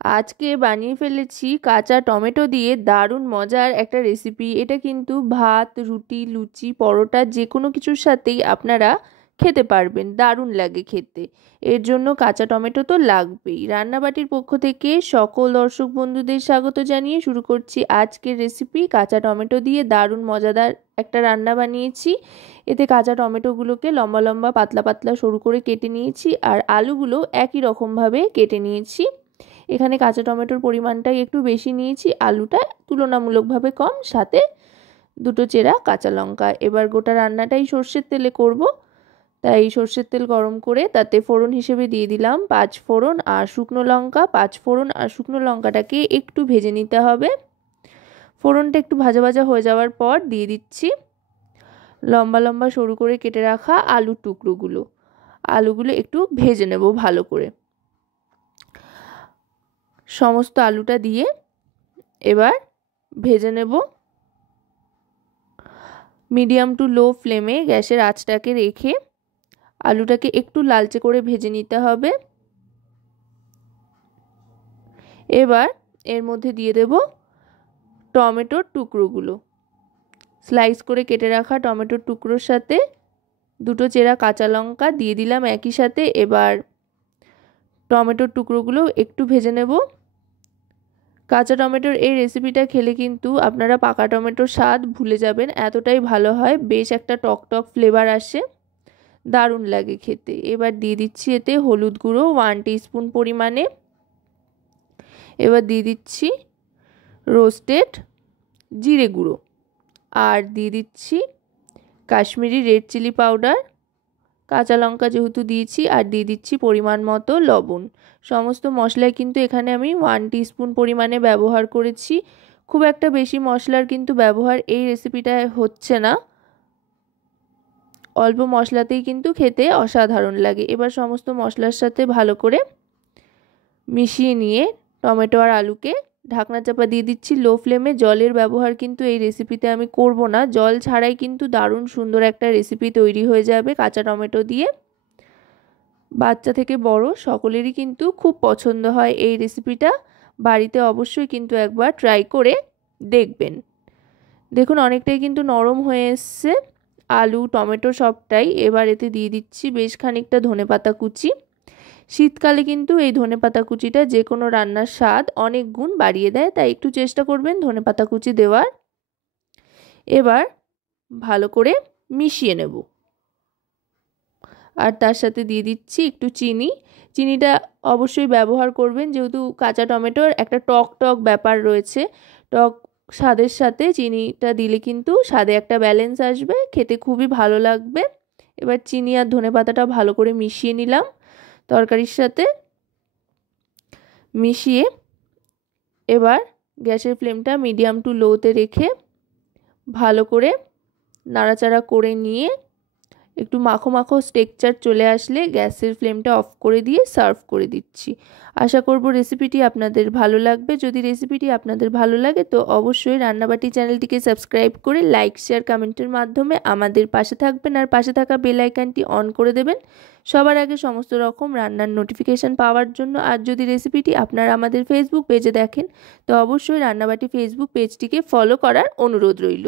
আজকে বানিয়ে ফেলেছি কাঁচা টমেটো দিয়ে দারুণ মজার একটা রেসিপি। এটা কিন্তু ভাত, রুটি, লুচি, পরোটা যে কোনো কিছুর সাথেই আপনারা খেতে পারবেন, দারুণ লাগে খেতে। এর জন্য কাঁচা টমেটো তো লাগবেই। রান্নাবাটির পক্ষ থেকে সকল দর্শক বন্ধুদের স্বাগত জানিয়ে শুরু করছি আজকের রেসিপি। কাঁচা টমেটো দিয়ে দারুণ মজাদার একটা রান্না বানিয়েছি। এতে কাঁচা টমেটোগুলোকে লম্বা লম্বা পাতলা পাতলা সরু করে কেটে নিয়েছি, আর আলুগুলো একই রকমভাবে কেটে নিয়েছি। এখানে কাঁচা টমেটোর পরিমাণটাই একটু বেশি নিয়েছি, আলুটা তুলনামূলকভাবে কম, সাথে দুটো চেরা কাঁচা লঙ্কা। এবার গোটা রান্নাটাই সর্ষের তেলে করব, তাই সর্ষের তেল গরম করে তাতে ফোড়ন হিসেবে দিয়ে দিলাম 5 ফোড়ন আর শুকনো লঙ্কা। 5 ফোড়ন আর শুকনো লঙ্কাটাকে একটু ভেজে নিতে হবে। ফোড়নটা একটু ভাজা ভাজা হয়ে যাওয়ার পর দিয়ে দিচ্ছি লম্বা লম্বা সরু করে কেটে রাখা আলুর টুকরোগুলো। আলুগুলো একটু ভেজে নেব ভালো করে। সমস্ত আলুটা দিয়ে এবার ভেজে নেব। মিডিয়াম টু লো ফ্লেমে গ্যাসের আঁচটাকে রেখে আলুটাকে একটু লালচে করে ভেজে নিতে হবে। এবার এর মধ্যে দিয়ে দেব টমেটোর টুকরোগুলো। স্লাইস করে কেটে রাখা টমেটোর টুকরোর সাথে দুটো চেরা কাঁচা লঙ্কা দিয়ে দিলাম একই সাথে। এবার টমেটোর টুকরোগুলো একটু ভেজে নেব। কাঁচা টমেটোর এই রেসিপিটা খেলে কিন্তু আপনারা পাকা টমেটোর স্বাদ ভুলে যাবেন, এতটাই ভালো হয়। বেশ একটা টক টক ফ্লেভার আসে, দারুণ লাগে খেতে। এবার দিয়ে দিচ্ছি এতে হলুদ গুঁড়ো 1 টিস্পুন পরিমাণে। এবার দিয়ে দিচ্ছি রোস্টেড জিরে গুঁড়ো, আর দিয়ে দিচ্ছি কাশ্মীরি রেড চিলি পাউডার। কাঁচা লঙ্কা যেহেতু দিয়েছি, আর দিয়ে দিচ্ছি পরিমাণ মতো লবণ। সমস্ত মশলাই কিন্তু এখানে আমি 1 টিস্পুন পরিমাণে ব্যবহার করেছি। খুব একটা বেশি মশলার কিন্তু ব্যবহার এই রেসিপিটায় হচ্ছে না, অল্প মশলাতেই কিন্তু খেতে অসাধারণ লাগে। এবার সমস্ত মশলার সাথে ভালো করে মিশিয়ে নিয়ে টমেটো আর আলুকে ঢাকনা চাপা দিয়ে দিচ্ছি লো ফ্লেমে। জলের ব্যবহার কিন্তু এই রেসিপিতে আমি করব না, জল ছাড়াই কিন্তু দারুণ সুন্দর একটা রেসিপি তৈরি হয়ে যাবে কাঁচা টমেটো দিয়ে। বাচ্চা থেকে বড় সকলেরই কিন্তু খুব পছন্দ হয় এই রেসিপিটা। বাড়িতে অবশ্যই কিন্তু একবার ট্রাই করে দেখবেন। দেখুন অনেকটাই কিন্তু নরম হয়ে এসছে আলু টমেটো সবটাই। এবার এতে দিয়ে দিচ্ছি বেশ খানিকটা ধনেপাতা কুচি। শীতকালে কিন্তু এই ধনেপাতা কুচিটা যে কোনো রান্নার স্বাদ অনেক গুণ বাড়িয়ে দেয়, তাই একটু চেষ্টা করবেন ধনেপাতা কুচি দেওয়ার। এবার ভালো করে মিশিয়ে নেব, আর তার সাথে দিয়ে দিচ্ছি একটু চিনি। চিনিটা অবশ্যই ব্যবহার করবেন, যেহেতু কাঁচা টমেটোর একটা টক টক ব্যাপার রয়েছে। টক স্বাদের সাথে চিনিটা দিলে কিন্তু স্বাদে একটা ব্যালেন্স আসবে, খেতে খুবই ভালো লাগবে। এবার চিনি আর ধনেপাতাটা ভালো করে মিশিয়ে নিলাম তরকারির সাথে। মিশিয়ে এবার গ্যাসের ফ্লেমটা মিডিয়াম টু লোতে রেখে ভালো করে নাড়াচাড়া করে নিয়ে একটু মাখো মাখো টেক্সচার চলে আসলে গ্যাসের ফ্লেমটা অফ করে দিয়ে সার্ভ করে দিচ্ছি। আশা করব রেসিপিটি আপনাদের ভালো লাগবে। যদি রেসিপিটি আপনাদের ভালো লাগে তো অবশ্যই রান্নাবাটি চ্যানেলটিকে সাবস্ক্রাইব করে লাইক শেয়ার কমেন্টের মাধ্যমে আমাদের পাশে থাকবেন, আর পাশে থাকা বেল আইকনটি অন করে দেবেন সবার আগে সমস্ত রকম রান্নার নোটিফিকেশান পাওয়ার জন্য। আর যদি রেসিপিটি আপনারা আমাদের ফেসবুক পেজে দেখেন তো অবশ্যই রান্নাবাটি ফেসবুক পেজটিকে ফলো করার অনুরোধ রইল।